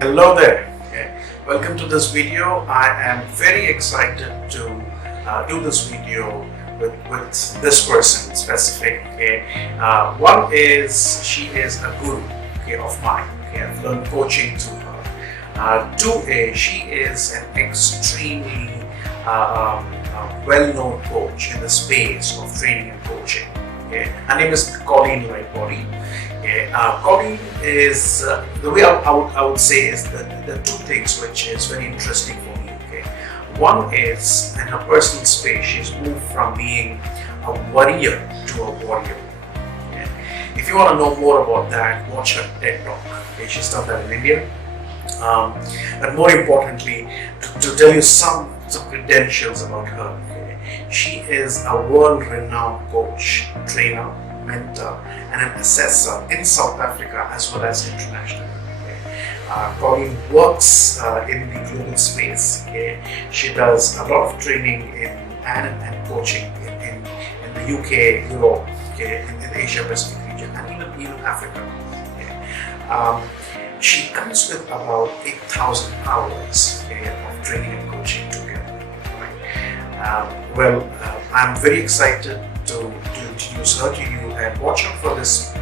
Hello there. Welcome to this video. I am very excited to do this video with this person specific. One is she is a guru of mine. I've learned coaching through her. Two is she is an extremely well-known coach in the space of training and coaching. Her name is Colleen Lightbody. Colleen is, the way I would say is that the two things which is very interesting for me. One is in her personal space, she's moved from being a warrior to a warrior. If you want to know more about that, watch her TED Talk. She's done that in India. But more importantly, to tell you some credentials about her, she is a world-renowned coach, trainer, mentor, and an assessor in South Africa as well as internationally. Colleen works in the global space. She does a lot of training and coaching in the UK, Europe, in the Asia Pacific region, and even Africa. She comes with about 8,000 hours of training and coaching together. I'm very excited to introduce her to you and watch out for this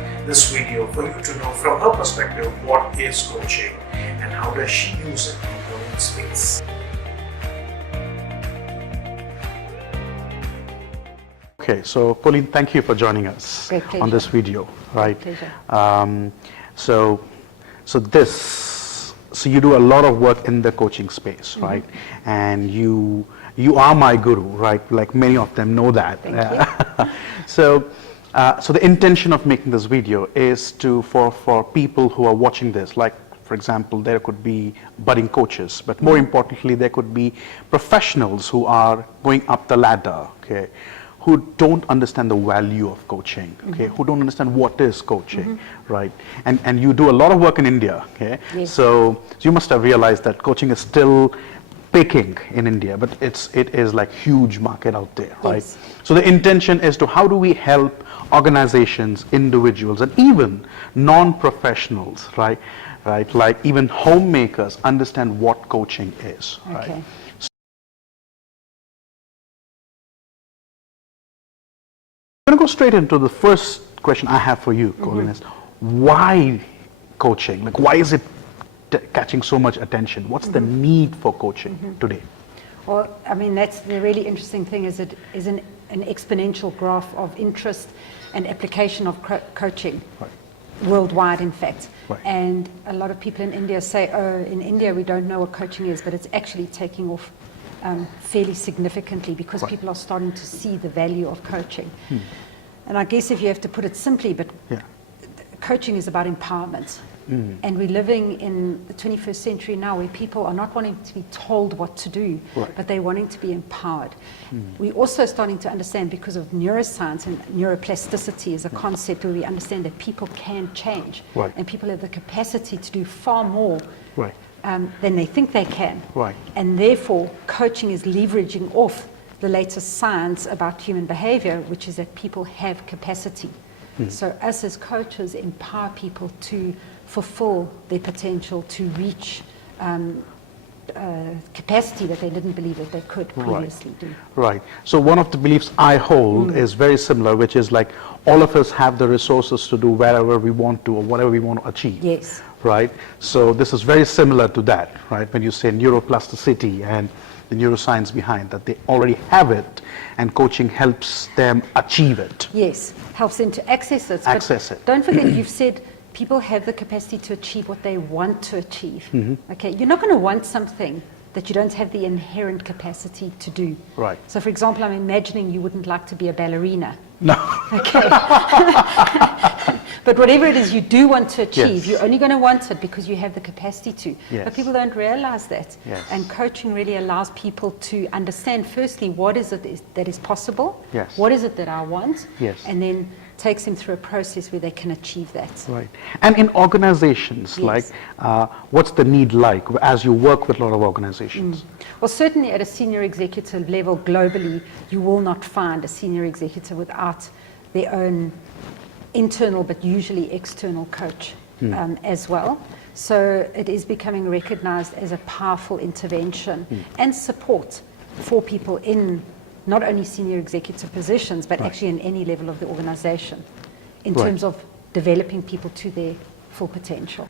video for you to know from her perspective what is coaching and how does she use it in her own space. Okay, so Colleen, thank you for joining us on this video. Right. Great pleasure. So you do a lot of work in the coaching space, right? And you are my guru, right? Like many of them know that. Thank you. So the intention of making this video is for people who are watching this, like for example, there could be budding coaches, but more importantly, there could be professionals who are going up the ladder, who don't understand the value of coaching, who don't understand what is coaching, right? And you do a lot of work in India, Yes. So you must have realized that coaching is still picking in India, but it is like huge market out there, right? Yes. So the intention is to how do we help organizations, individuals, and even non-professionals, right? Like even homemakers understand what coaching is, right? Okay. I'm going to go straight into the first question I have for you, Colleen, is why coaching? Like, why is it catching so much attention? What's the need for coaching today? Well, I mean, that's the really interesting thing is it is an exponential graph of interest and application of coaching worldwide, in fact. Right. And a lot of people in India say, oh, in India we don't know what coaching is, but it's actually taking off fairly significantly because people are starting to see the value of coaching. And I guess if you have to put it simply, but coaching is about empowerment. And we're living in the 21st century now where people are not wanting to be told what to do, but they're wanting to be empowered. We're also starting to understand, because of neuroscience and neuroplasticity is a concept where we understand that people can change. And people have the capacity to do far more than they think they can. And therefore, coaching is leveraging off the latest science about human behavior, which is that people have capacity. So us as coaches empower people to fulfill their potential, to reach capacity that they didn't believe that they could previously do. Right. So one of the beliefs I hold is very similar, which is like all of us have the resources to do wherever we want to or whatever we want to achieve. Yes. Right. So this is very similar to that, right? When you say neuroplasticity and the neuroscience behind that, they already have it, and coaching helps them achieve it. Yes, helps them to access it. Access it. Don't forget, you've said people have the capacity to achieve what they want to achieve. Okay, you're not going to want something that you don't have the inherent capacity to do. Right. So, for example, I'm imagining you wouldn't like to be a ballerina. No. Okay. But whatever it is you do want to achieve, you're only going to want it because you have the capacity to. But people don't realize that. And coaching really allows people to understand, firstly, what is it that is possible? What is it that I want? And then takes them through a process where they can achieve that. Right. And in organizations, like, what's the need like as you work with a lot of organizations? Well, certainly at a senior executive level globally, you will not find a senior executive without their own internal but usually external coach as well. So it is becoming recognized as a powerful intervention and support for people in not only senior executive positions, but actually in any level of the organization in terms of developing people to their full potential.